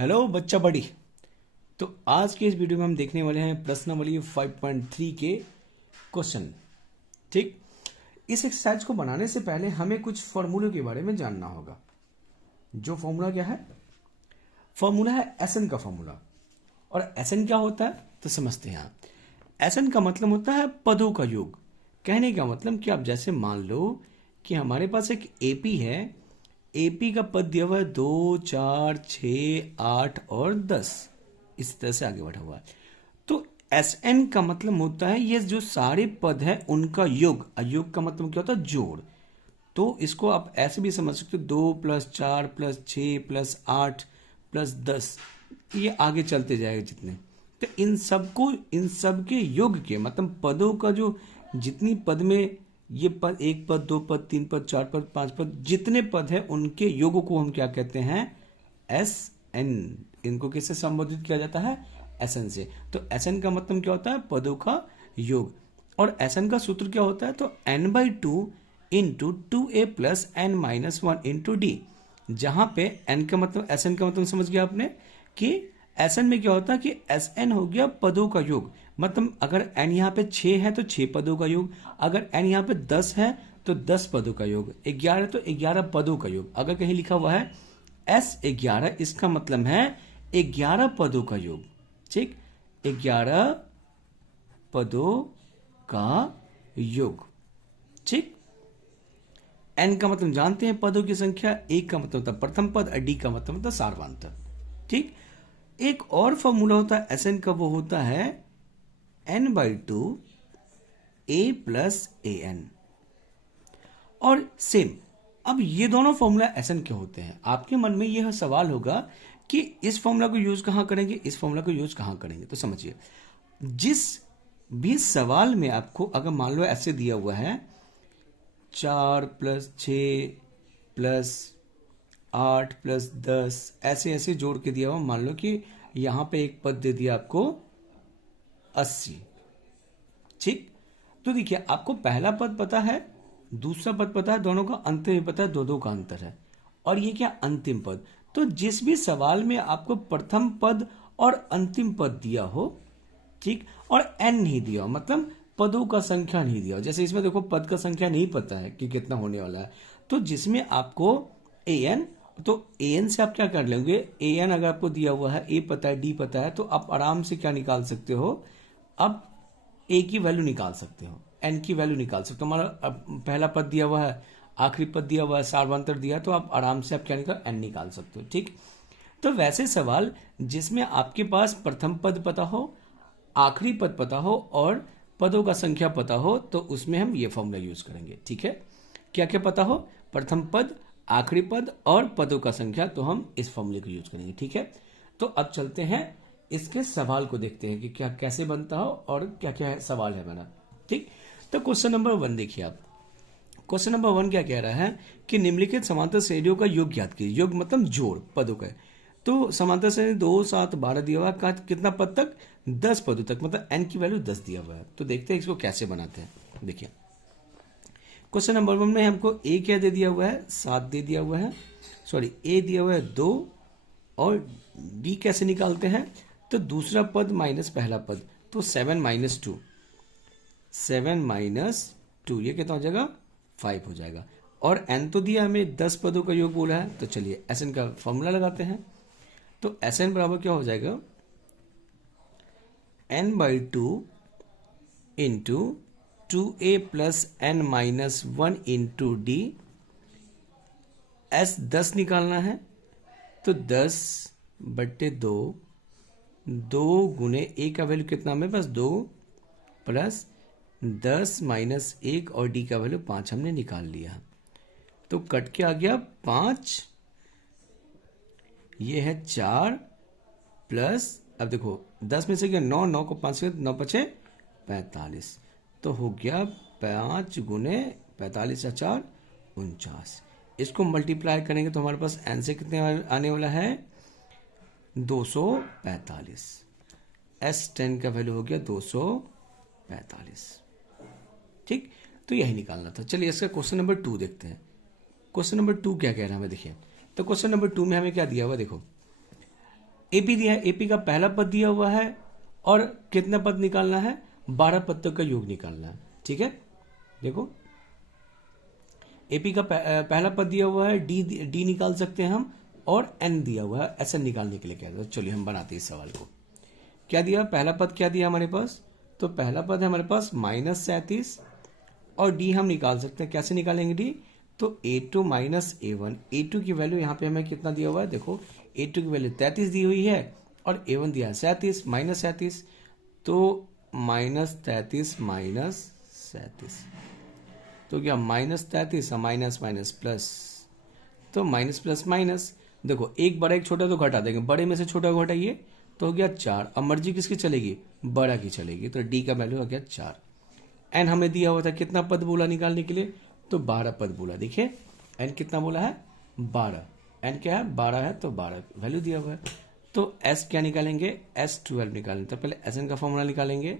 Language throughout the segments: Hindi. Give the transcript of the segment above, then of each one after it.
हेलो बच्चा बड़ी। तो आज के इस वीडियो में हम देखने वाले हैं प्रश्नावली 5.3 के क्वेश्चन। ठीक, इस एक्सरसाइज को बनाने से पहले हमें कुछ फॉर्मूलों के बारे में जानना होगा। जो फॉर्मूला क्या है? फॉर्मूला है एसएन का फॉर्मूला। और एसएन क्या होता है तो समझते हैं आप। एसएन का मतलब होता है पदों का योग। कहने का मतलब कि आप जैसे मान लो कि हमारे पास एक एपी है। एपी का पद दिया हुआ है 2, 4, 6, 8 और 10। इस तरह से आगे बढ़ा हुआ है। तो एस एन का मतलब होता है ये जो सारे पद है उनका योग। योग का मतलब क्या होता है? जोड़। तो इसको आप ऐसे भी समझ सकते हो, 2 + 4 + 6 + 8 + 10, ये आगे चलते जाएगा जितने। तो इन सब के योग के मतलब पदों का जो जितनी पद में ये पद, एक पद, दो पद, तीन पद, चार पद, पांच पद, जितने पद है उनके योग को हम क्या कहते हैं? S N. इनको किससे संबोधित किया जाता है? एस एन से। तो एस एन का मतलब क्या होता है? पदों का योग। और एस एन का सूत्र क्या होता है? तो n/2 into 2a + n-1 into D. जहां पे n का मतलब, एस एन का मतलब समझ गया आपने कि एस एन में क्या होता है कि एस एन हो गया पदों का योग। मतलब अगर n यहाँ पे 6 है तो 6 पदों का योग, अगर n यहाँ पे 10 है तो 10 पदों का योग, 11 तो 11 पदों का योग। अगर कहीं लिखा हुआ है S11, इसका मतलब है 11 पदों का योग। ठीक, 11 पदों का योग। ठीक, एन का मतलब जानते हैं पदों की संख्या, एक का मतलब होता है प्रथम पद, डी का मतलब होता है सार्वधातुक। ठीक, एक और फॉर्मूला होता है एस एन का, वो होता है n/2 a + an। और सेम, अब ये दोनों फॉर्मूला एस एन के होते हैं। आपके मन में यह सवाल होगा कि इस फॉर्मूला को यूज कहां करेंगे, इस फॉर्मूला को यूज कहां करेंगे। तो समझिए, जिस भी सवाल में आपको अगर मान लो ऐसे दिया हुआ है 4 + 6 + 8 + 10, ऐसे ऐसे जोड़ के दिया हुआ, मान लो कि यहां पे एक पद दे दिया आपको 80। ठीक, तो देखिए आपको पहला पद पता है, दूसरा पद पता है, दोनों का अंतर भी पता है, दो का अंतर है। और ये क्या? अंतिम पद। तो जिस भी सवाल में आपको प्रथम पद और अंतिम पद दिया हो, ठीक, और एन नहीं दिया हो, मतलब पदों का संख्या नहीं दिया हो। जैसे इसमें देखो पद का संख्या नहीं पता है कि कितना होने वाला है, तो जिसमें आपको ए एन, तो ए एन से आप क्या कर लेंगे? ए एन अगर आपको दिया हुआ है, ए पता है, डी पता है, तो आप आराम से क्या निकाल सकते हो? अब ए की वैल्यू निकाल सकते हो, एन की वैल्यू निकाल सकते हो। हमारा पहला पद दिया हुआ है, आखिरी पद दिया हुआ है, सार्वधातुक दिया, तो आप आराम से आप क्या निकाल, एन निकाल सकते हो। ठीक, तो वैसे सवाल जिसमें आपके पास प्रथम पद पता हो, आखिरी पद पता हो और पदों का संख्या पता हो, तो उसमें हम ये फॉर्मूला यूज करेंगे। ठीक है, क्या क्या पता हो? प्रथम पद, आखिरी पद और पदों का संख्या, तो हम इस फॉर्मूले को यूज करेंगे। ठीक है, तो अब चलते हैं इसके सवाल को देखते हैं कि क्या कैसे बनता हो और क्या क्या है सवाल है बना। ठीक, तो क्वेश्चन नंबर 1 देखिए आप। क्वेश्चन नंबर 1 क्या कह रहा है कि निम्नलिखित समांतर श्रेणियों का योग ज्ञात कीजिए। योग मतलब जोड़ पदों का। तो समांतर श्रेणी 2, 7, 12 दिया हुआ है, कितना पद तक? 10 पदों तक, मतलब एन की वैल्यू 10 दिया हुआ है। तो देखते हैं इसको कैसे बनाते हैं। देखिए क्वेश्चन नंबर 1 में हमको ए क्या दे दिया हुआ है? 7 दे दिया हुआ है, सॉरी ए दिया हुआ है 2, और डी कैसे निकालते हैं? तो दूसरा पद माइनस पहला पद, तो 7 - 2, 7 - 2, ये कितना हो जाएगा? 5 हो जाएगा। और एन तो दिया हमें 10 पदों का योग बोला है, तो चलिए एस एन का फॉर्मूला लगाते हैं। तो एस एन बराबर क्या हो जाएगा? n/2 into 2a + n-1 into D. S 10 निकालना है, तो 10/2, 2 गुने ए का वैल्यू कितना हमें पास? 2 प्लस 10 - 1 और डी का वैल्यू 5 हमने निकाल लिया। तो कट के आ गया 5, ये है 4 प्लस, अब देखो 10 में से गया 9, 9 को 5 से 9 बचे 45, तो हो गया 5 गुने 45 या 4 49। इसको मल्टीप्लाई करेंगे तो हमारे पास आंसर कितने आने वाला है? 245। S10 का वैल्यू हो गया 245। ठीक, तो यही निकालना था। चलिए इसका क्वेश्चन नंबर 2 देखते हैं। क्वेश्चन नंबर 2 क्या कह रहा है हमें, देखिए। तो क्वेश्चन नंबर 2 में हमें क्या दिया हुआ देखो, एपी दिया है, एपी का पहला पद दिया हुआ है और कितना पद निकालना है, 12 पद तक का योग निकालना है। ठीक है, देखो एपी का पहला पद दिया हुआ है, डी निकाल सकते हैं हम, और एन दिया हुआ है एस एन निकालने के लिए कहते हैं। चलिए हम बनाते हैं इस सवाल को। क्या दिया, पहला पद क्या दिया हमारे पास, तो पहला पद है हमारे पास -37 और डी हम निकाल सकते हैं। कैसे निकालेंगे डी, तो A2 माइनस A1, A2 की वैल्यू यहाँ पे हमें कितना दिया हुआ है, देखो A2 की वैल्यू 33 दी हुई है और A1 दिया है 37 -37, तो -33 -37 तो क्या -33 माइनस माइनस प्लस, तो माइनस प्लस माइनस, देखो एक बड़ा एक छोटा तो घटा देंगे, बड़े में से छोटा को घटाइए तो हो गया 4। अब मर्जी किसकी चलेगी, बड़ा की चलेगी, तो डी का वैल्यू हो गया 4। एन हमें दिया हुआ था कितना पद बोला निकालने के लिए, तो 12 पद बोला। देखिए एन कितना बोला है, 12, एन क्या है 12 है, तो 12 वैल्यू दिया हुआ है। तो एस क्या निकालेंगे, S12 निकालेंगे। तो पहले एस एन का फॉर्मूला निकालेंगे,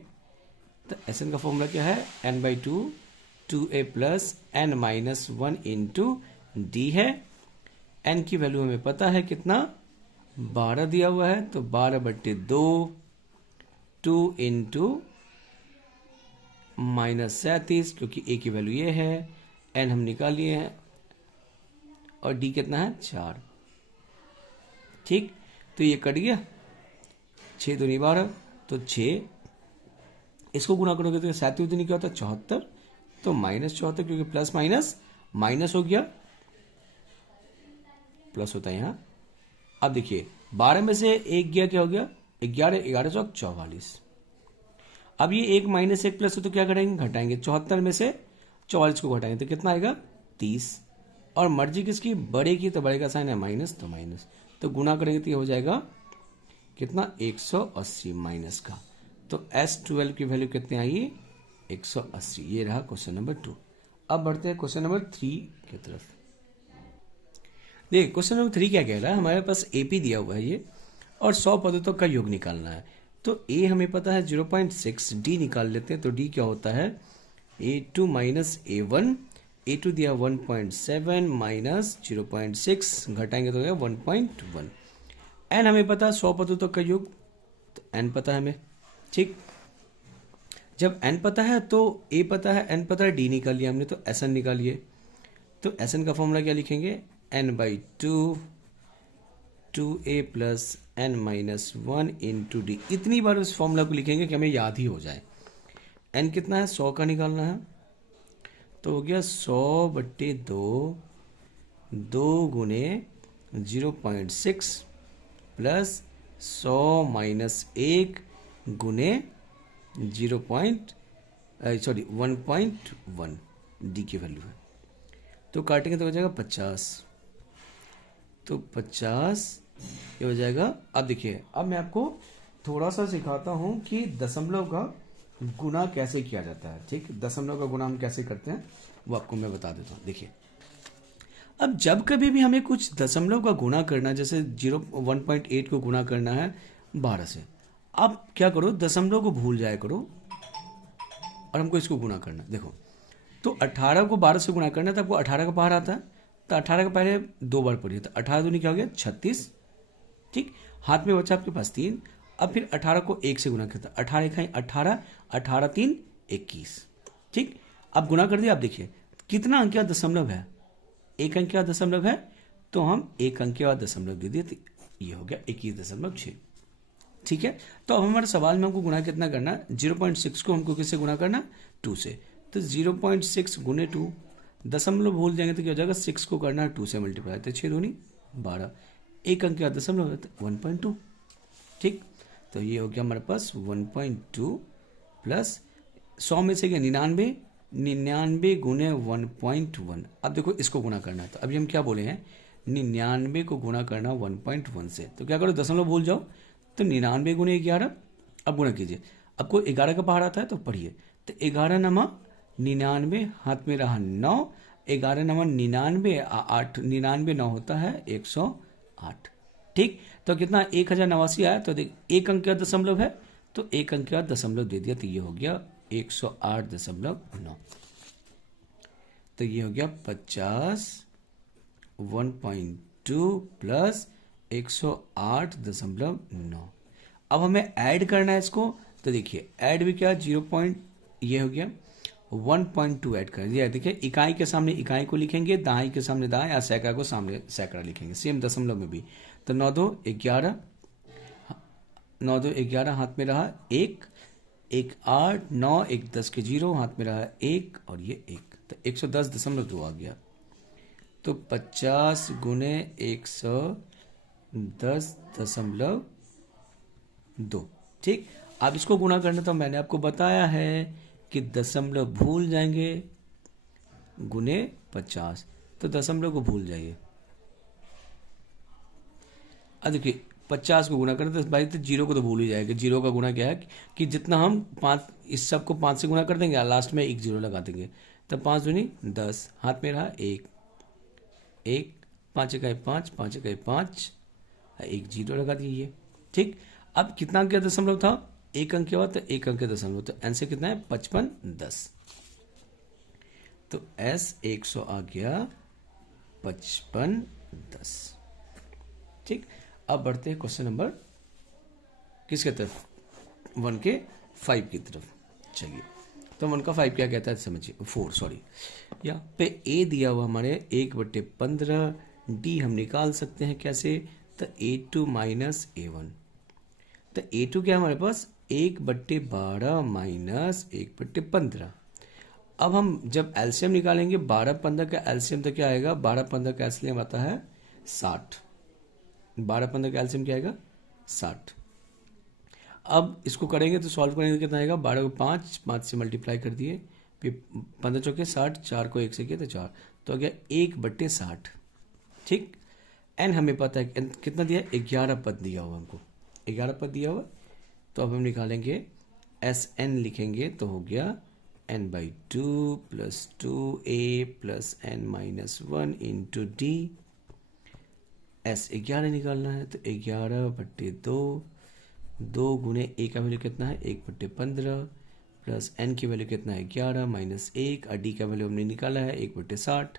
तो एस एन का फॉर्मूला क्या है, n/2 2a plus n minus 1 into D है। n की वैल्यू हमें पता है कितना, 12 दिया हुआ है, तो 12/2 2 इंटू -37, क्योंकि a की वैल्यू ये है, n हम निकाल लिए हैं और d कितना है 4। ठीक, तो ये कट गया, 6 दूनी 12, तो 6 इसको गुणा करोगे तो 7 दूनी क्या होता है 74, तो -74, क्योंकि प्लस माइनस माइनस हो गया, प्लस होता है यहाँ। अब देखिए 12 में से एक गया, क्या हो गया 11, 11 चौक 44। अब ये एक माइनस एक प्लस हो तो क्या करेंगे, घटाएंगे, 74 में से 44 को घटाएंगे तो कितना आएगा 30, और मर्जी किसकी, बड़े की, तो बड़े का साइन है माइनस, तो माइनस, तो गुना करेंगे तो ये हो जाएगा कितना 180 माइनस का, तो S12 की वैल्यू कितनी आई 180। ये रहा क्वेश्चन नंबर 2। अब बढ़ते हैं क्वेश्चन नंबर 3 की तरफ। देखिए क्वेश्चन नंबर 3 क्या कह रहा है, हमारे पास एपी दिया हुआ है ये, और 100 पदों तक का योग निकालना है। तो ए हमें पता है 0.6, डी निकाल लेते हैं। तो डी क्या होता है, A2 माइनस A1, A2 दिया 1.7 माइनस 0.6, घटाएंगे तो हो गया 1.1। एन हमें पता है 100 पदों तक का योग, तो एन पता है हमें। ठीक, जब एन पता है तो ए पता है, एन पता है, डी निकाल लिया हमने, तो एस एन निकालिए। तो एस एन का फॉर्मूला क्या लिखेंगे, n/2 2a plus n minus 1 into D. इतनी बार उस फॉर्मूला को लिखेंगे कि हमें याद ही हो जाए। n कितना है 100 का निकालना है, तो हो गया 100/2, 2 गुने 0.6 प्लस 100 माइनस 1 गुने 1.1 डी की वैल्यू है। तो काटेंगे तो हो जाएगा 50, तो 50 ये हो जाएगा। अब देखिए, अब मैं आपको थोड़ा सा सिखाता हूं कि दशमलव का गुना कैसे किया जाता है। ठीक, दशमलव का गुना हम कैसे करते हैं वो आपको मैं बता देता हूं। देखिए, अब जब कभी भी हमें कुछ दशमलव का गुना करना, जैसे 1.8 को गुना करना है 12 से, आप क्या करो, दशमलव को भूल जाया करो और हमको इसको गुना करना। देखो, तो 18 को 12 से गुना करना, तो आपको 18 का बाहर आता है, तो 18 का पहले 2 बार पढ़िए, तो 18 दूनी क्या हो गया 36। ठीक, हाथ में बचा आपके पास 3। अब फिर 18 को 1 से गुना करता, 18 1 18, 18 3 21। ठीक, अब गुना कर दिया। आप देखिए कितना अंकीय दशमलव है, एक अंकीय दशमलव है, तो हम एक अंकीय दशमलव दे दिए, तो ये हो गया 21.6। ठीक है, तो अब हमारे सवाल में हमको गुना कितना करना, 0.6 को हमको किससे गुना करना, 2 से। तो 0.6 गुने 2, दशमलव भूल जाएंगे तो क्या हो जाएगा, 6 को करना है 2 से मल्टीप्लाई, तो 6 दूनी 12, एक अंक का दशमलव है तो 1.2। ठीक, तो ये हो गया हमारे पास 1.2 प्लस 100 में से क्या 99, 99 गुने 1.1। अब देखो इसको गुना करना है, तो अभी हम क्या बोले हैं, 99 को गुना करना 1.1 से, तो क्या करो दशमलव भूल जाओ, तो 99 गुने 11। अब गुना कीजिए, आपको 11 का बाहर आता है तो पढ़िए, तो 11 नमा 99, हाथ में रहा 9, 11 नमा 99, 8 99 9 होता है 108। ठीक, तो कितना 1089 आया, तो देख एक अंक का दशमलव है, तो एक अंक का दशमलव दे दिया, तो ये हो गया 108.9। तो ये हो गया 50 1.2 प्लस 108.9। अब हमें ऐड करना है इसको, तो देखिए ऐड भी क्या, 0 पॉइंट ये हो गया 1.2 ऐड कर दिया। देखिए इकाई के सामने इकाई को लिखेंगे, दहाई के सामने दहाई, या सैकड़ा को सामने सैकड़ा लिखेंगे, सेम दशमलव में भी। तो 9 2 11, 9 2 11 हाथ में रहा 1, 1 8, 9 1 10 के 0 हाथ में रहा 1 और ये 1, तो 110.2 आ गया। तो 50 गुने 110.2। ठीक, अब इसको गुणा करना, तो मैंने आपको बताया है कि दशमलव भूल जाएंगे गुने 50, तो दशमलव को भूल जाइए। अब देखिए 50 को गुणा करें तो भाई, तो 0 को तो भूल ही जाएगा। 0 का गुणा क्या है कि जितना हम 5, इस सब को 5 से गुणा कर देंगे, लास्ट में 1 0 लगा देंगे, तो 5 दूनी 10, हाथ में रहा 1 1, 5 इकाई 5, 5 इकाई 5, 1 0 लगा दीजिए। ठीक, अब कितना अंक का दशमलव था, 1 अंक हुआ, तो 1 अंक का दशमलव, तो आंसर कितना है 55 10। तो एस 100 आ गया 55 10। ठीक, अब बढ़ते हैं क्वेश्चन नंबर किसके तरफ, 1 के 5 की तरफ। चलिए, तो 1 का 5 क्या कहता है समझिए, 4 सॉरी। यहाँ पे ए दिया हुआ हमारे 1/15, डी हम निकाल सकते हैं कैसे, तो A2 माइनस A1। तो A2 क्या है हमारे पास 1/12 माइनस 1/15। अब हम जब एलसीएम निकालेंगे, 12 15 का एलसीएम तो क्या आएगा, 12 15 का एलसीएम आता है 60। 12 15 का एलसीएम क्या आएगा 60। अब इसको करेंगे तो सॉल्व करेंगे तो कितना आएगा, 12 को 5 5 से मल्टीप्लाई कर दिए, फिर 15 चौके 60, 4 को 1 से किया तो 4, तो आ गया 1/60। ठीक, एन हमें पता है कितना दिया, 11 पद दिया हुआ हमको, 11 पद दिया हुआ। तो अब हम निकालेंगे एस एन, लिखेंगे तो हो गया n/2 plus 2a plus n minus 1 into D. S 11 निकालना है, तो 11/2, 2 गुने ए का वैल्यू कितना है 1/15 प्लस एन की वैल्यू कितना है 11 माइनस 1, और डी का वैल्यू हमने निकाला है 1/60।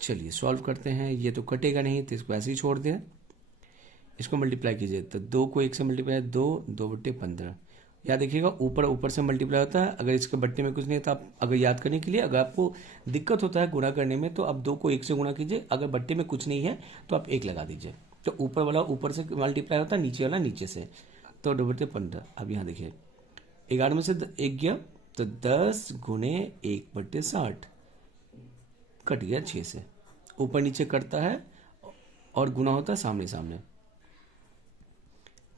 चलिए सॉल्व करते हैं, ये तो कटेगा नहीं तो इसको ऐसे ही छोड़ दें। इसको मल्टीप्लाई कीजिए, तो 2 को 1 से मल्टीप्लाई, 2/15। याद देखिएगा ऊपर ऊपर से मल्टीप्लाई होता है, अगर इसके बट्टे में कुछ नहीं है तो आप अगर याद करने के लिए, अगर आपको दिक्कत होता है गुणा करने में, तो आप 2 को 1 से गुणा कीजिए, अगर बट्टे में कुछ नहीं है तो आप 1 लगा दीजिए। तो ऊपर वाला ऊपर से मल्टीप्लाई होता है, नीचे वाला नीचे से, तो 2/15। अब यहाँ देखिए 11 में से 1 गया, तो 10 गुने 1/60 कट गया 6 से, ऊपर नीचे कटता है और गुना होता है सामने सामने।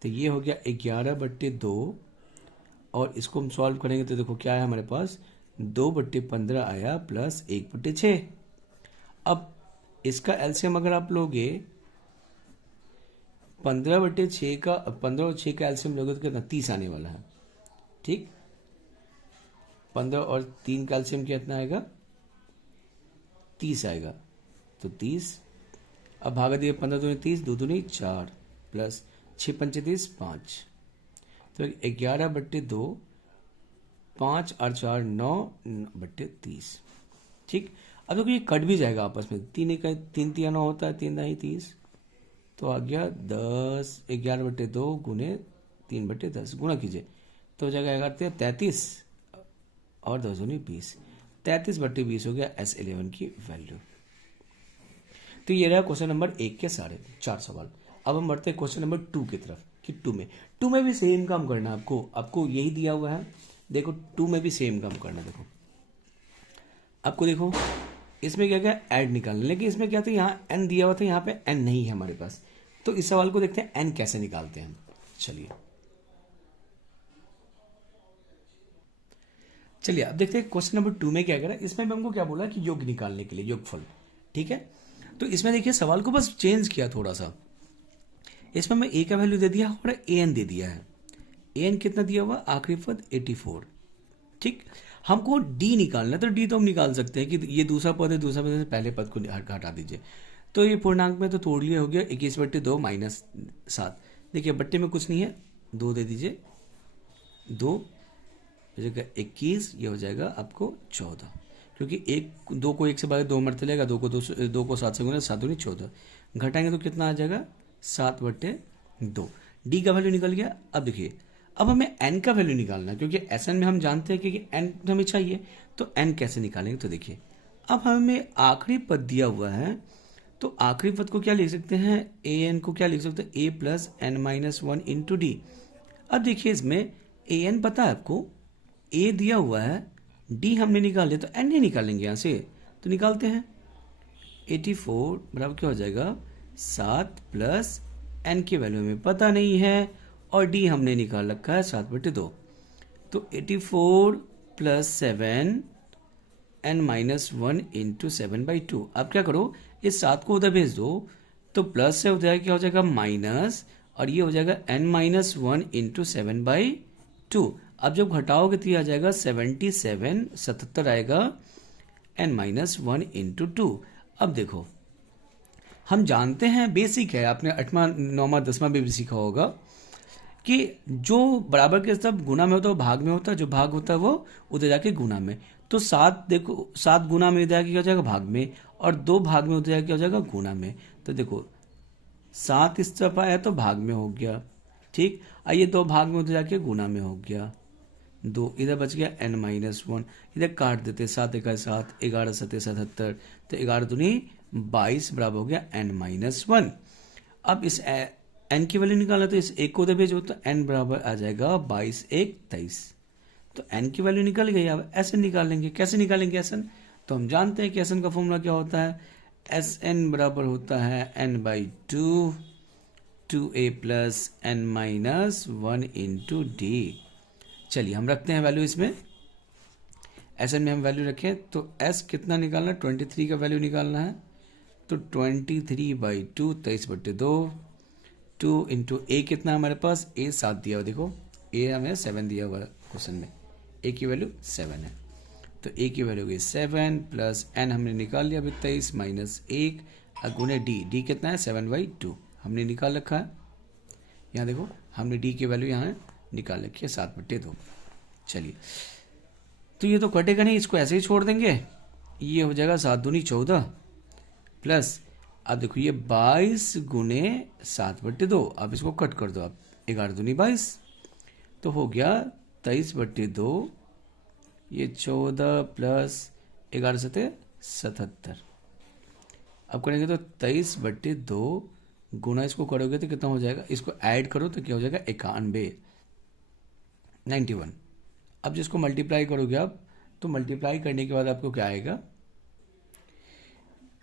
तो ये हो गया 11/2, और इसको हम सॉल्व करेंगे तो देखो क्या है हमारे पास, 2/15 आया प्लस 1/6। अब इसका एलसीएम अगर आप लोगे 15/6 का, 15 और 6 का एलसीएम लोगे तो कितना 30 आने वाला है। ठीक, 15 और 3 का एलसीएम कितना आएगा 30 आएगा, तो 30। अब भागा दिए, 15 दूनी 30, 2 दूनी 4 प्लस 6 पंचे 30 5, तो 11/2, 5 और 4 9/30। ठीक, अब देखो ये कट भी जाएगा आपस में, 3 का 3 3 9 होता है, 3 दाई 30, तो आ गया 10, 11/2 गुने 3/10 गुना कीजिए, तो हो जाएगा 33 और 2 दूनी 20, 33/20 हो गया S11 की वैल्यू। तो ये रहा क्वेश्चन नंबर 1 के सारे 4 सवाल। अब हम बढ़ते हैं क्वेश्चन नंबर 2 की तरफ, कि 2 में भी सेम काम करना है आपको यही दिया हुआ है। देखो 2 में भी सेम काम करना है। देखो आपको, देखो इसमें क्या क्या ऐड निकालना, लेकिन इसमें क्या था, यहाँ n दिया हुआ था, यहाँ पे n नहीं है हमारे पास। तो इस सवाल को देखते हैं n कैसे निकालते हैं। चलिए अब देखते हैं क्वेश्चन नंबर 2 में क्या करा। इसमें भी हमको क्या बोला कि योग निकालने के लिए, योगफल। ठीक है, तो इसमें देखिए सवाल को बस चेंज किया थोड़ा सा। इसमें मैं a का वैल्यू दे दिया और an दे दिया है। an कितना दिया हुआ, आखिरी पद 84। ठीक, हमको d निकालना है, तो d तो हम निकाल सकते हैं कि ये दूसरा पद है, दूसरा पद से पहले पद को हटा दीजिए। तो ये पूर्णांक में तो तोड़ लिया, हो गया 21/2 माइनस 7। देखिए बट्टे में कुछ नहीं है, 2 दे दीजिए, 2 हो जाएगा 21, ये हो जाएगा आपको 14, क्योंकि 2 को 1 से भागे 2 मरते लेगा, 2 को 7 से गुना, 7 दूनी 14, घटाएंगे तो कितना आ जाएगा 7/2। डी का वैल्यू निकल गया। अब देखिए, अब हमें एन का वैल्यू निकालना है, क्योंकि एस एन में हम जानते हैं कि एन हमें चाहिए। तो एन कैसे निकालेंगे, तो देखिए, अब हमें आखिरी पद दिया हुआ है, तो आखिरी पद को क्या लिख सकते हैं, ए एन को क्या लिख सकते हैं, A plus N minus one into D. अब देखिए, इसमें ए एन पता है आपको, ए दिया हुआ है, डी हमने निकाल लिया, तो एन नहीं निकालेंगे यहाँ से, तो निकालते हैं। 84 बराबर क्या हो जाएगा, 7 प्लस एन की वैल्यू हमें पता नहीं है, और डी हमने निकाल रखा है 7/2। तो 84 plus 7 N minus one into 7/2। अब क्या करो, इस 7 को उधर भेज दो, तो प्लस से उधर क्या हो जाएगा माइनस, और ये हो जाएगा n माइनस वन इंटू 7/2। अब जब घटाओगे तो ये आ जाएगा 77 आएगा, n माइनस वन इंटू 2। अब देखो, हम जानते हैं, बेसिक है, आपने 8वां 9वां 10वां भी सीखा होगा कि जो बराबर के सब गुना में होता है वो भाग में होता है, जो भाग होता है वो उधर जाके गुना में। तो 7 देखो, 7 गुना में इधर क्या हो जाएगा भाग में, और 2 भाग में उधर क्या हो जाएगा गुना में। तो देखो 7 इस तरफ आया तो भाग में हो गया, ठीक। आइए 2 भाग में उधर जाके गुना में हो गया, 2 इधर बच गया n माइनस वन, इधर काट देते, 7 × 7 11 7 77, तो 11 दूनी 22 बराबर हो गया n माइनस वन। अब इस n की वैल्यू निकालना, तो इस एक को उधर भेजो, तो n बराबर आ जाएगा 22 1 23। तो n की वैल्यू निकल गई। अब एस एन निकाल लेंगे। कैसे निकालेंगे एस एन, तो हम जानते हैं कि एस एन का फॉर्मूला क्या होता है, एस एन बराबर होता है n/2 2a plus n minus one into D. चलिए हम रखते हैं वैल्यू इसमें, एस एन में हम वैल्यू रखें, तो s कितना निकालना है, 23 का वैल्यू निकालना है। तो 23/2 23/2, 2 इंटू ए कितना हमारे पास, ए 7 दिया हुआ, देखो ए हमें 7 दिया हुआ क्वेश्चन में, ए की वैल्यू 7 है। तो ए की वैल्यू गई 7 प्लस एन हमने निकाल लिया अभी 23 माइनस 1 गुने डी कितना है 7/2 हमने निकाल रखा है। यहाँ देखो हमने डी की वैल्यू यहाँ निकाल रखी है 7/2। चलिए, तो ये तो कटेगा नहीं, इसको ऐसे ही छोड़ देंगे, ये हो जाएगा 7 दूनी 14 प्लस, अब देखो ये 22 गुने 7/2, अब इसको कट कर दो, अब 11 दूनी 22, तो हो गया 23/2, ये 14 प्लस 11 7 77। अब करेंगे तो 23/2 गुना इसको करोगे तो कितना हो जाएगा, इसको ऐड करो तो क्या हो जाएगा 91 अब जिसको मल्टीप्लाई करोगे आप, तो मल्टीप्लाई करने के बाद आपको क्या आएगा,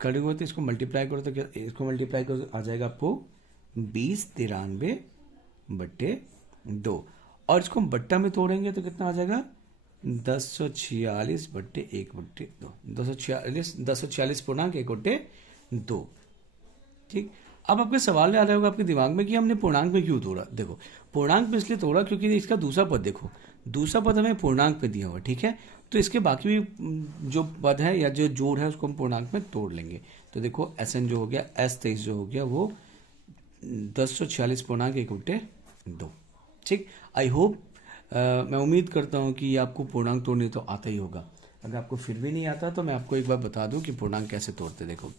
करोगे तो इसको मल्टीप्लाई करो तो क्या, इसको मल्टीप्लाई करो तो आ जाएगा आपको 2093/2, और इसको बट्टा में तोड़ेंगे तो कितना आ जाएगा 1046/1/2, 1046.1/2। ठीक। अब आपके सवाल में आ रहा होगा आपके दिमाग में कि हमने पूर्णांक में क्यों तोड़ा। देखो पूर्णांक में इसलिए तोड़ा क्योंकि इसका दूसरा पद देखो, दूसरा पद हमें पूर्णांक में दिया हुआ, ठीक है, तो इसके बाकी भी जो पद है या जो जोड़ है उसको हम पूर्णांक में तोड़ लेंगे। तो देखो एस एन जो हो गया, S23 जो हो गया वो 1046.1/2। ठीक। आई होप, मैं उम्मीद करता हूँ कि आपको पूर्णांक तोड़ने तो आता ही होगा। अगर आपको फिर भी नहीं आता तो मैं आपको एक बार बता दूं कि पूर्णांक कैसे तोड़ते। देखो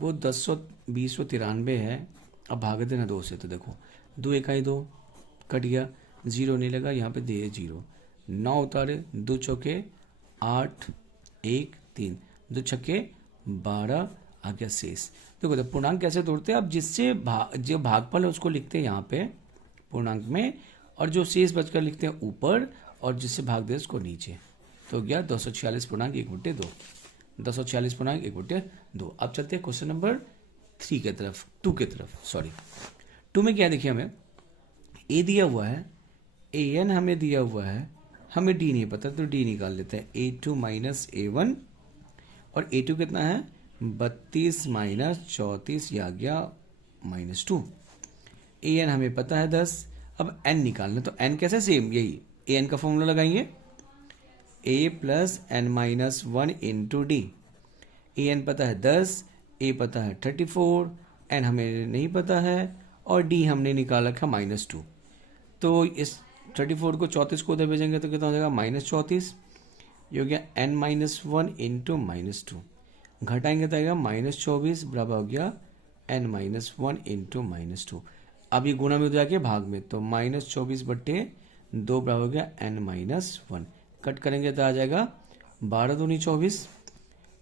वो 102093 है, अब भाग देना 2 से, तो देखो 2 1 2 कट गया, 0 नहीं लगा, यहाँ पे दे 0, 9 उतारे, 2 चौके 8 1 3, 2 छक्के 12 आ गया शेष। देखो तो पूर्णांक कैसे तोड़ते हैं, अब जिससे जो भागफल है उसको लिखते हैं यहाँ पे पूर्णांक में, और जो शेष बचकर लिखते हैं ऊपर, और जिससे भाग दे उसको नीचे। तो गया 246.1/2, 246.1/2। अब चलते हैं क्वेश्चन नंबर 3 की तरफ, 2 की तरफ, सॉरी 2 में क्या देखिए, हमें ए दिया हुआ है, ए एन हमें दिया हुआ है, हमें डी नहीं पता तो डी निकाल लेते हैं, A2 माइनस A1, और A2 कितना है 32 माइनस 34, ये आ गया -2। ए एन हमें पता है 10, अब एन निकालना, तो एन कैसे, सेम यही ए एन का फॉर्मूला लगाएंगे, A plus N minus one into D. A N पता है 10, ए पता है 34, एन हमें नहीं पता है, और डी हमने निकाल रखा -2। तो इस 34 को 34 को उधर भेजेंगे तो कितना हो जाएगा -34, ये हो गया n माइनस वन इंटू -2, घटाएंगे तो आएगा -24 बराबर हो गया N minus one into minus two. अब ये गुणा में हो जाके भाग में, तो -24/2 बराबर हो गया एन माइनस वन। कट करेंगे तो आ जाएगा 12 दूनी 24,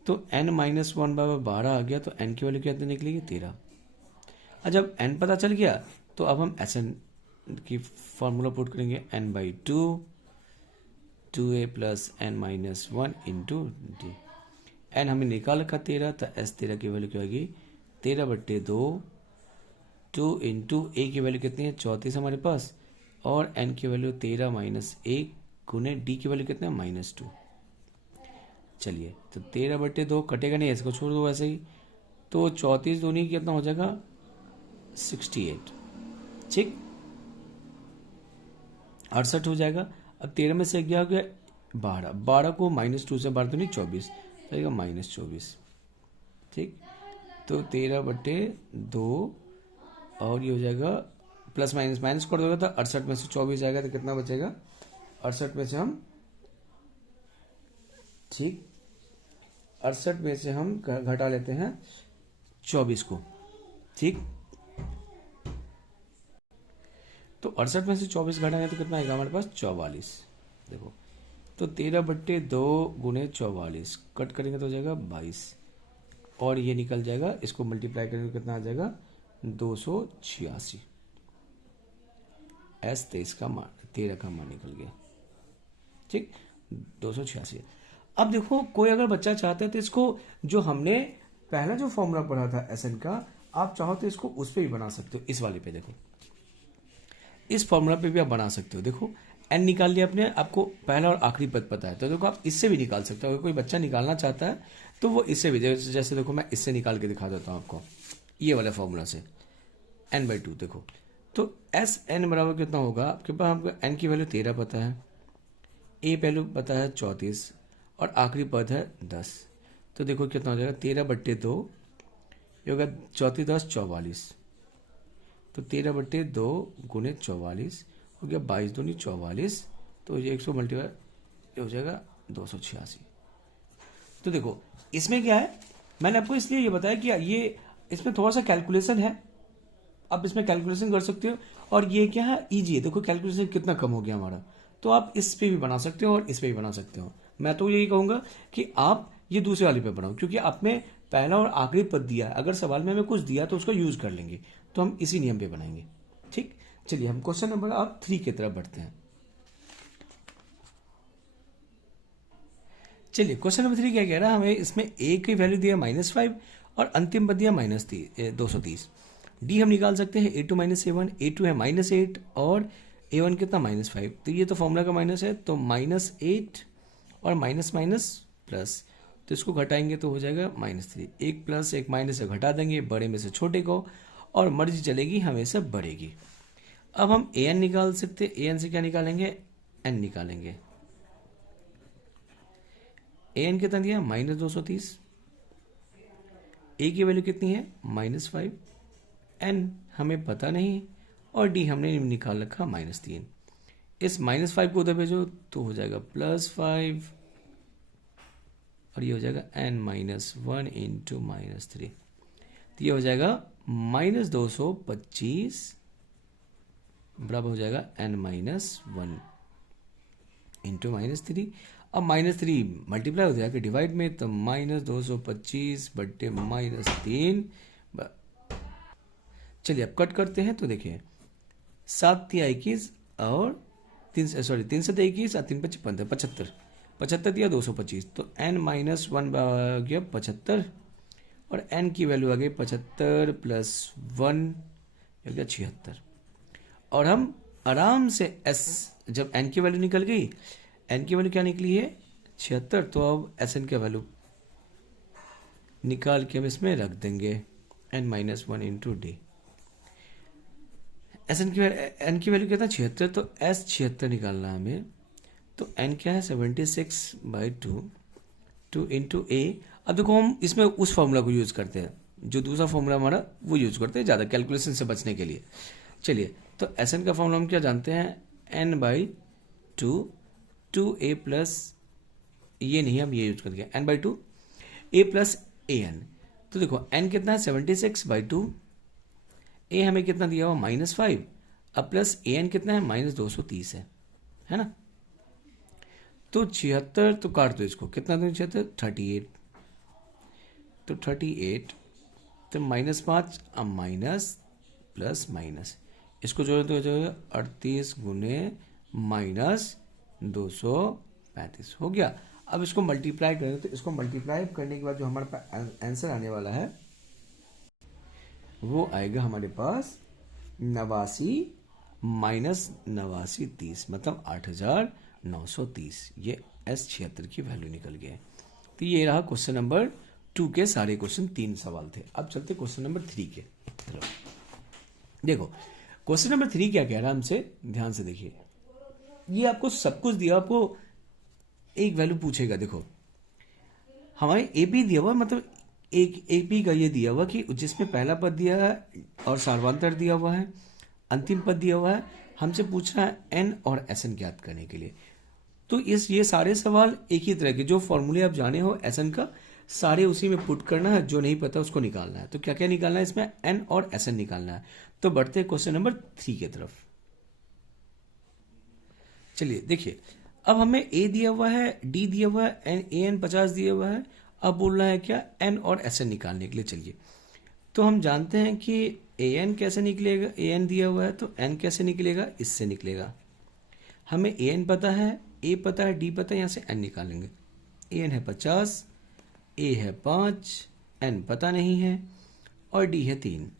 तो एन माइनस वन बराबर 12 आ गया, तो एन की वैल्यू कितनी निकलेगी 13। और जब एन पता चल गया तो अब हम एस एन की फॉर्मूला पुट करेंगे, N by two 2a plus N minus one into D. N हमें निकाल रखा 13, तो एस 13 की वैल्यू क्या होगी 13/2, 2 इंटू ए की वैल्यू कितनी है 34 हमारे पास, और एन की वैल्यू 13 माइनस 1 गुने डी की वैल्यू कितना है -2। चलिए, तो 13/2 कटेगा नहीं, इसको छोड़ दो वैसे ही, तो 34 दूनी कितना हो जाएगा 68, ठीक 68 हो जाएगा। अब 13 में से क्या हो गया 12, 12 को -2 से 12 दूनी 24 रहेगा -24, ठीक। तो 13/2 और ये हो जाएगा प्लस माइनस माइनस कर दोगे तो 68 में से 24 जाएगा, तो कितना बचेगा 68 में से हम, ठीक 68 में से हम घटा लेते हैं 24 को, ठीक। तो 68 में से 24 घटाएंगे तो कितना आएगा हमारे पास 44। देखो, तो 13/2 गुने 44 कट करेंगे तो हो जाएगा 22, और ये निकल जाएगा, इसको मल्टीप्लाई करेंगे तो कितना आ जाएगा 286। एस 23 का मान 13 का मान निकल गया, ठीक 286। अब देखो, कोई अगर बच्चा चाहता है तो इसको, जो हमने पहला जो फॉर्मूला पढ़ा था एस एन का, आप चाहो तो इसको उस पर भी बना सकते हो, इस वाले पे देखो, इस फॉर्मूला पे भी आप बना सकते हो। देखो एन निकाल लिया आपने, आपको पहला और आखिरी पद पता है, तो देखो आप इससे भी निकाल सकते हो। अगर कोई बच्चा निकालना चाहता है तो वो इससे भी, जैसे देखो मैं इससे निकाल के दिखा देता हूँ आपको, ये वाला फॉर्मूला से n/2। देखो, तो एस एन बराबर कितना होगा, आपके पास आपको एन की वैल्यू 13 पता है, ए वैल्यू पता है 34, और आखिरी पद है 10। तो देखो कितना हो जाएगा 13/2, ये होगा 34 10 44, तो 13/2 गुने 44 हो गया 22 दूनी 44, तो ये 100 मल्टीप्लाई ये हो जाएगा 286। तो देखो इसमें क्या है, मैंने आपको इसलिए ये बताया कि ये इसमें थोड़ा सा कैलकुलेशन है, आप इसमें कैलकुलेशन कर सकते हो, और ये क्या है इजी है। देखो कैलकुलेशन कितना कम हो गया हमारा, तो आप इस पे भी बना सकते हो और इस पे भी बना सकते हो। मैं तो यही कहूंगा कि आप ये दूसरे वाले पे बनाओ, क्योंकि आपने पहला और आखिरी पद दिया, अगर सवाल में हमें कुछ दिया तो उसको यूज कर लेंगे, तो हम इसी नियम पे बनाएंगे, ठीक। चलिए हम क्वेश्चन नंबर आप 3 की तरफ बढ़ते हैं। चलिए क्वेश्चन नंबर 3 क्या कह रहा है, हमें इसमें ए की वैल्यू दिया -5 और अंतिम पद दिया -230। डी हम निकाल सकते हैं a2 -a1, a2 है -8 और a1 कितना -5, तो ये तो फॉर्मूला का माइनस है, तो -8 और माइनस माइनस प्लस, तो इसको घटाएंगे तो हो जाएगा -3। एक प्लस एक माइनस से घटा देंगे बड़े में से छोटे को, और मर्जी चलेगी हमेशा बढ़ेगी। अब हम ए एन निकाल सकते हैं, ए एन से क्या निकालेंगे एन निकालेंगे। ए एन कितना दिया -230, ए की वैल्यू कितनी है -5, एन हमें पता नहीं, और डी हमने निकाल रखा -3। इस -5 को उधर भेजो तो हो जाएगा +5, और ये हो जाएगा n-1 इंटू -3, तो ये हो जाएगा -225 बराबर हो जाएगा n-1 इंटू -3। अब -3 मल्टीप्लाई हो जाएगा डिवाइड में, तो -225 बट्टे -3। चलिए अब कट करते हैं, तो देखिए 7 × 21 और 3 से 21 और 3 × 55 75 दिया 225, तो n-1 आ गया 75, और n की वैल्यू आ गई 75 + 1 हो गया 76। और हम आराम से s, जब n की वैल्यू निकल गई, n की वैल्यू क्या निकली है 76, तो अब sn का वैल्यू निकाल के हम इसमें रख देंगे n-1 इंटू डी। एन की वैल्यू कितना 76, तो s 76 निकालना हमें, तो n क्या है 76/2 2 इंटू ए। अब देखो हम इसमें उस फॉर्मूला को यूज करते हैं, जो दूसरा फॉर्मूला हमारा वो यूज करते हैं ज़्यादा कैलकुलेशन से बचने के लिए। चलिए, तो एस एन का फॉर्मूला हम क्या जानते हैं n/2 2a प्लस, ये नहीं हम ये यूज करेंगे n/2 a plus A N. तो देखो n कितना है 76/2, a हमें कितना दिया हुआ -5, अब प्लस an कितना है -230 है ना। तो 76 तो काट दो इसको, कितना दो 76, 38, तो 38 तो -5 अब माइनस प्लस माइनस, इसको जोड़े तो हो जाएगा 38 गुने -235 हो गया। अब इसको मल्टीप्लाई करें तो इसको मल्टीप्लाई करने के बाद जो हमारे पास आंसर आने वाला है वो आएगा हमारे पास 89 माइनस 89 30, मतलब 8930। ये S76 की वैल्यू निकल गया है। तो ये रहा क्वेश्चन नंबर 2 के सारे क्वेश्चन, 3 सवाल थे। अब चलते क्वेश्चन नंबर 3 के तरफ। देखो क्वेश्चन नंबर 3 क्या कह रहा है हमसे, ध्यान से देखिए। ये आपको सब कुछ दिया, आपको एक वैल्यू पूछेगा। देखो हमारे एपी दिया हुआ, मतलब एक एपी का ये दिया हुआ कि जिसमें पहला पद दिया है और सार्वधातुक दिया हुआ है, अंतिम पद दिया हुआ है, हमसे पूछ रहा है एन और एस एन ज्ञात करने के लिए। तो ये सारे सवाल एक ही तरह के, जो फॉर्मूले आप जाने हो एस एन का, सारे उसी में पुट करना है, जो नहीं पता उसको निकालना है। तो क्या क्या निकालना है इसमें, एन और एस एन निकालना है। तो बढ़ते हैं क्वेश्चन नंबर 3 की तरफ। चलिए देखिए, अब हमें ए दिया हुआ है, डी दिया हुआ है, ए एन 50 दिया हुआ है। अब बोल रहा है क्या, एन और एस एन निकालने के लिए। चलिए तो हम जानते हैं कि ए एन कैसे निकलेगा, ए एन दिया हुआ है तो एन कैसे निकलेगा, इससे निकलेगा। हमें ए एन पता है, ए पता है, डी पता है, यहाँ से एन निकालेंगे। ए एन है 50, ए है 5, एन पता नहीं है और डी है 3।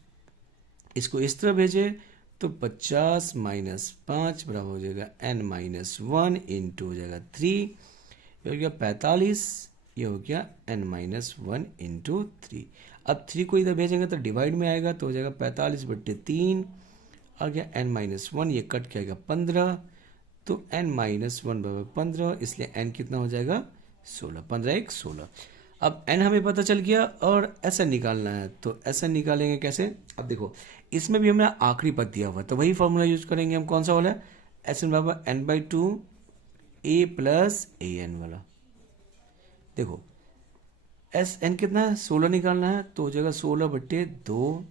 इसको इस तरह भेजे तो 50 माइनस 5 बराबर हो जाएगा n माइनस 1 इंटू हो जाएगा 3, ये हो गया 45, ये हो गया n माइनस 1 इंटू 3। अब 3 को इधर भेजेंगे तो डिवाइड में आएगा, तो हो जाएगा 45/3 आ गया n माइनस 1, ये कट के आएगा 15, तो n माइनस 1 बराबर 15, इसलिए n कितना हो जाएगा 16, 15 1 16। अब n हमें पता चल गया और एस एन निकालना है, तो एस एन निकालेंगे कैसे। अब देखो इसमें भी हमें आखिरी पद दिया हुआ, तो वही फॉर्मूला यूज करेंगे हम। कौन सा वाला है, एस एन बराबर n/2 a plus A N वाला। देखो एस एन कितना है 16 निकालना है, तो हो जाएगा 16/2,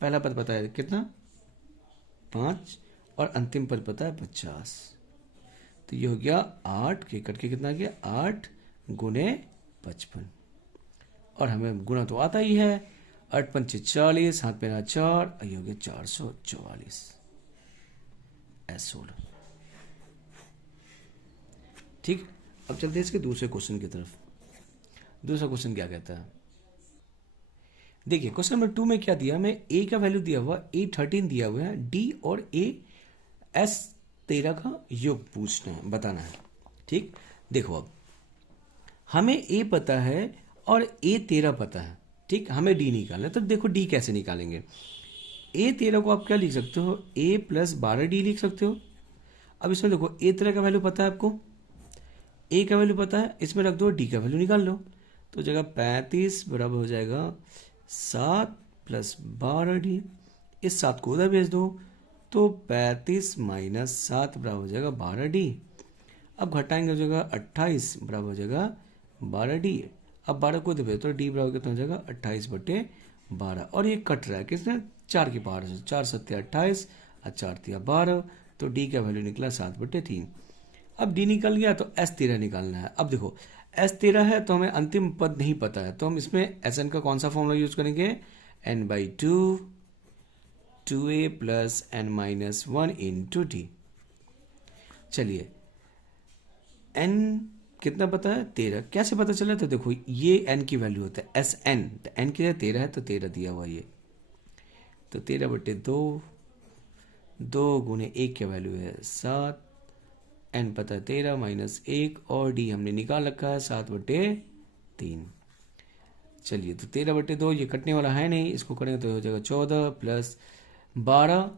पहला पद पता है कितना 5 और अंतिम पद पता है 50, तो ये हो गया 8 के कट के कितना आ गया 8 गुने 55, और हमें गुना तो आता ही है, 8 पंचे 40, हाथ पे रहा 4, ये हो गया 444 S16। ठीक, अब चलते हैं इसके दूसरे क्वेश्चन की तरफ। दूसरा क्वेश्चन क्या कहता है, देखिए क्वेश्चन नंबर 2 में क्या दिया, हमें ए का वैल्यू दिया हुआ, A13 दिया हुआ है, डी और S13 का योग पूछना है, बताना है। ठीक, देखो अब हमें ए पता है और A13 पता है, ठीक, हमें डी निकालना है। तो देखो डी कैसे निकालेंगे, A13 को आप क्या लिख सकते हो, a प्लस 12D लिख सकते हो। अब इसमें देखो A13 का वैल्यू पता है आपको, ए का वैल्यू पता है, इसमें रख दो, डी का वैल्यू निकाल लो। तो जगह 35 बराबर हो जाएगा 7 प्लस 12D, इस 7 को उधर भेज दो, तो 35 माइनस 7 बराबर हो जाएगा 12D। अब घटाएंगे हो जाएगा 28 बराबर हो जाएगा 12D। अब 12 को इधर भेज दो, डी बराबर कितना हो जाएगा 28/12, और ये कट रहा है किसने, 4 की पावर से, 4 7 28 और 4 3 12, तो डी का वैल्यू निकला 7/3। अब डी निकल गया तो S13 निकालना है। अब देखो S13 है तो हमें अंतिम पद नहीं पता है, तो हम इसमें Sn का कौन सा फॉर्मूला यूज करेंगे, n/2 2a plus n minus 1 into D. चलिए n कितना पता है 13, कैसे पता चला, तो देखो ये n की वैल्यू होता है Sn, तो n की 13 है तो 13 दिया हुआ ये, तो 13/2, 2 गुने 1 की वैल्यू है 7, n पता है 13 माइनस 1, और d हमने निकाल रखा है 7/3। चलिए तो 13/2 ये कटने वाला है नहीं, इसको करेंगे तो हो जाएगा 14 प्लस 12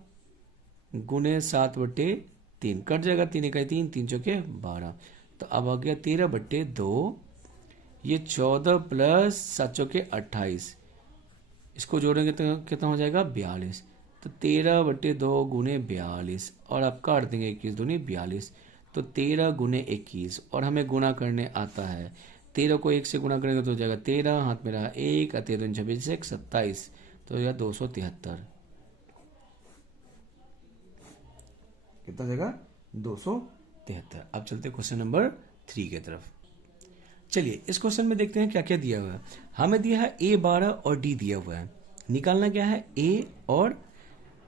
गुने 7/3, कट जाएगा, 3 इकाई 3, 3 चौके 12, तो अब आ गया 13/2, ये 14 प्लस 7 चौके 28, इसको जोड़ेंगे तो कितना हो जाएगा 42, तो 13/2 गुने 42, और आप काट देंगे 21 दूनी 42, तो 13 गुने 21, और हमें गुना करने आता है 13 को 1 से गुणा करेंगे तो हो जाएगा 13, हाथ में रहा 1, 13 26 1 27, तो यह 273। कितना जगह 273। अब चलते क्वेश्चन नंबर 3 की तरफ। चलिए इस क्वेश्चन में देखते हैं क्या क्या दिया हुआ है। हमें दिया है A12 और D दिया हुआ है, निकालना क्या है A और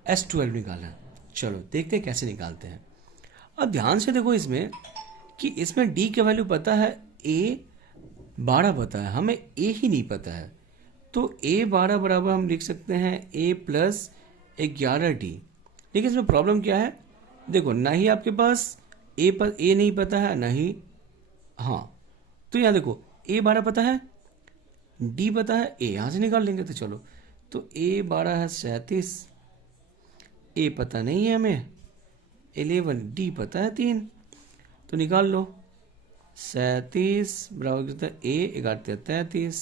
S12 निकालना है। चलो देखते हैं कैसे निकालते हैं। अब ध्यान से देखो इसमें कि इसमें D की वैल्यू पता है, A12 पता है, हमें A ही नहीं पता है। तो A12 बराबर हम लिख सकते हैं A प्लस 11D। लेकिन इसमें प्रॉब्लम क्या है, देखो ना ही आपके पास A नहीं पता है, ना ही, हाँ, तो यहाँ देखो A12 पता है, D पता है, A यहाँ से निकाल लेंगे। तो चलो, तो A12 है 37, A पता नहीं है हमें 11, D पता है 3, तो निकाल लो। 37 बराबर कितना A 11 33।